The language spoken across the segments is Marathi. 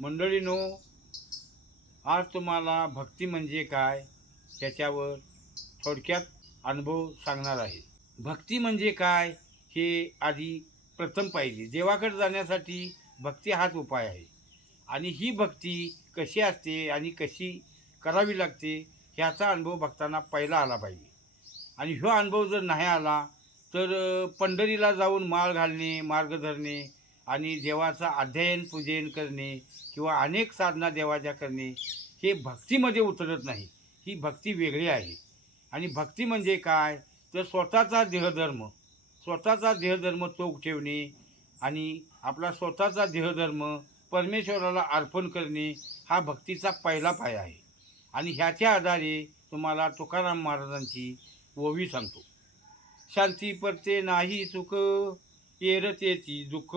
मंडळीनो आज तुम्हाला भक्ती म्हणजे काय त्याच्यावर थोडक्यात अनुभव सांगणार आहे. भक्ती म्हणजे काय हे आधी प्रथम पाहिजे. देवाकडे जाण्यासाठी भक्ती हाच उपाय आहे. आणि ही भक्ती कशी असते आणि कशी करावी लागते ह्याचा अनुभव भक्तांना पहिला आला पाहिजे. आणि ह्यो अनुभव जर नाही आला तर पंढरीला जाऊन माळ घालणे मार्ग धरणे आणि देवाचं अध्ययन पूजन करणे किंवा अनेक साधना देवाच्या करणे हे भक्तीमध्ये उतरत नाही. ही भक्ती वेगळी आहे. आणि भक्ती म्हणजे काय? तर स्वतःचा देहधर्म. स्वतःचा देहधर्म चोख ठेवणे आणि आपला स्वतःचा देहधर्म परमेश्वराला अर्पण करणे हा भक्तीचा पहिला पाय आहे. आणि ह्याच्या आधारे तुम्हाला तुकाराम महाराजांची ओवी सांगतो. शांती परते नाही सुख तेरतेची दुःख.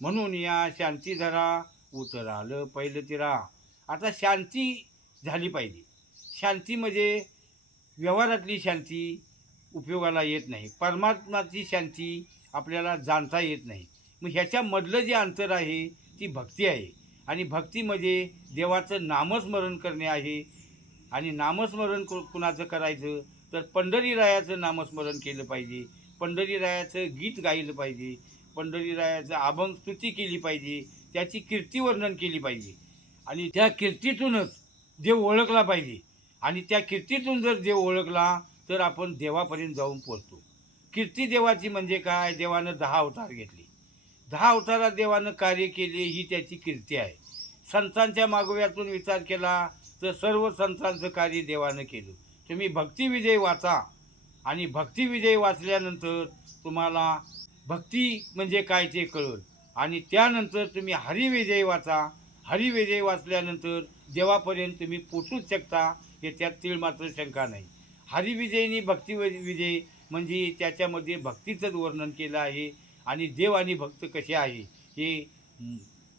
म्हणून या शांती धरा उतरालं पहिलं तिरा. आता शांती झाली पाहिजे. शांती म्हणजे व्यवहारातली शांती उपयोगाला येत नाही. परमात्माची शांती आपल्याला जाणता येत नाही. मग ह्याच्यामधलं जे अंतर आहे ती भक्ती आहे. आणि भक्तीमध्ये म्हणजे देवाचं नामस्मरण करणे आहे. आणि नामस्मरण कु कुणाचं करायचं? तर पंढरीरायाचं नामस्मरण केलं पाहिजे. पंढरीरायाचं गीत गायलं पाहिजे पंढरीरायाचं अभंग स्तुती केली पाहिजे त्याची कीर्ती वर्णन केली पाहिजे. आणि त्या कीर्तीतूनच देव ओळखला पाहिजे. आणि त्या कीर्तीतून जर देव ओळखला तर आपण देवापर्यंत जाऊन पोचतो कीर्ती देवाची म्हणजे काय? देवानं दहा अवतार घेतले. दहा अवतारात देवानं कार्य केले ही त्याची कीर्ती आहे. संतांच्या मागोव्यातून विचार केला तर सर्व संतांचं कार्य देवानं केलं. तुम्ही भक्तिविजय वाचा. आणि भक्तिविजय वाचल्यानंतर तुम्हाला भक्ती म्हणजे काय ते कळल. आणि त्यानंतर तुम्ही हरिविजय वाचा. हरिविजय वाचल्यानंतर देवापर्यंत तुम्ही पोचूच शकता हे त्यात तीळ मात्र शंका नाही. हरिविजयनी भक्ती विजय म्हणजे त्याच्यामध्ये भक्तीचंच वर्णन केलं आहे आणि देव आणि भक्त कसे आहे हे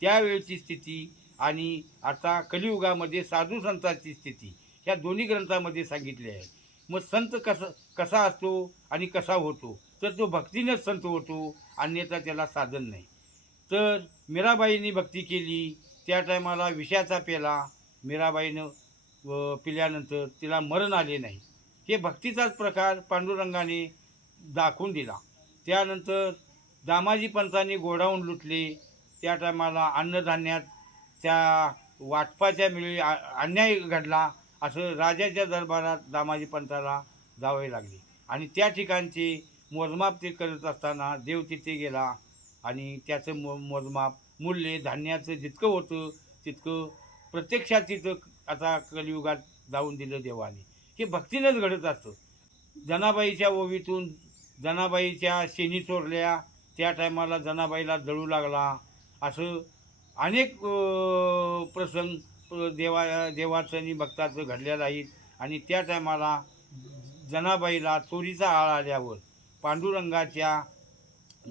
त्यावेळची स्थिती आणि आता कलियुगामध्ये साधू संतांची स्थिती ह्या दोन्ही ग्रंथामध्ये सांगितले आहे. मग संत कसा कसा असतो आणि कसा होतो? तर तो भक्तीनेच संत होतो अन्यथा त्याला साधन नाही. तर मीराबाईंनी भक्ती केली. त्या टायमाला विषयाचा पेला. मीराबाईनं पिल्यानंतर तिला मरण आले नाही. हे भक्तीचाच प्रकार पांडुरंगाने दाखवून दिला. त्यानंतर दामाजी पंतांनी गोडाऊन लुटले. त्या टायमाला अन्नधान्यात त्या वाटपाच्या मिळी आ- अन्याय घडला. असं राजाच्या दरबारात दामाजी पंथाला जावे लागले. आणि त्या ठिकाणचे मोजमाप ते करत असताना देव तिथे गेला आणि त्याचं मो मोजमाप मूल्य धान्याचं जितकं होतं तितकं प्रत्यक्षात तिथं आता कलियुगात जाऊन दिलं देवाने. हे भक्तीनंच घडत असतं. जनाबाईच्या ओवीतून जनाबाईच्या शेणी चोरल्या त्या टायमाला जनाबाईला जळू लागला असं अनेक प्रसंग देवा देवाचं आणि भक्ताचं घडलेलं आहे आणि त्या टायमाला जनाबाईला चोरीचा आळ आल्यावर पांडुरंगाच्या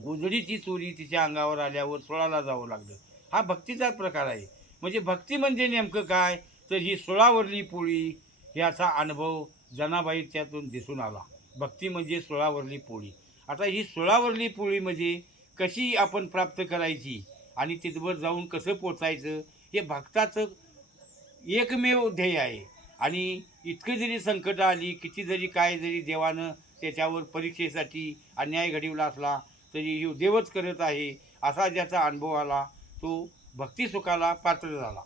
गोजडीची चोरी तिच्या अंगावर आल्यावर सोळाला जावं लागलं. हा भक्तीचाच प्रकार आहे. म्हणजे भक्ती म्हणजे नेमकं काय? तर ही सोळावरली पोळी याचा अनुभव जनाबाई त्यातून दिसून आला. भक्ती म्हणजे सोळावरली पोळी. आता ही सोळावरली पोळी म्हणजे कशी आपण प्राप्त करायची? आणि तिथवर जाऊन कसं पोचायचं? हे भक्ताचं एकमेव ध्येय आहे. आणि इतकं जरी संकट आली किती जरी काय जरी देवानं त्याच्यावर परीक्षेसाठी अन्याय घडवला असला तरी ह्यो देवच करत आहे असा ज्याचा अनुभव आला तो भक्तिसुखाला पात्र झाला.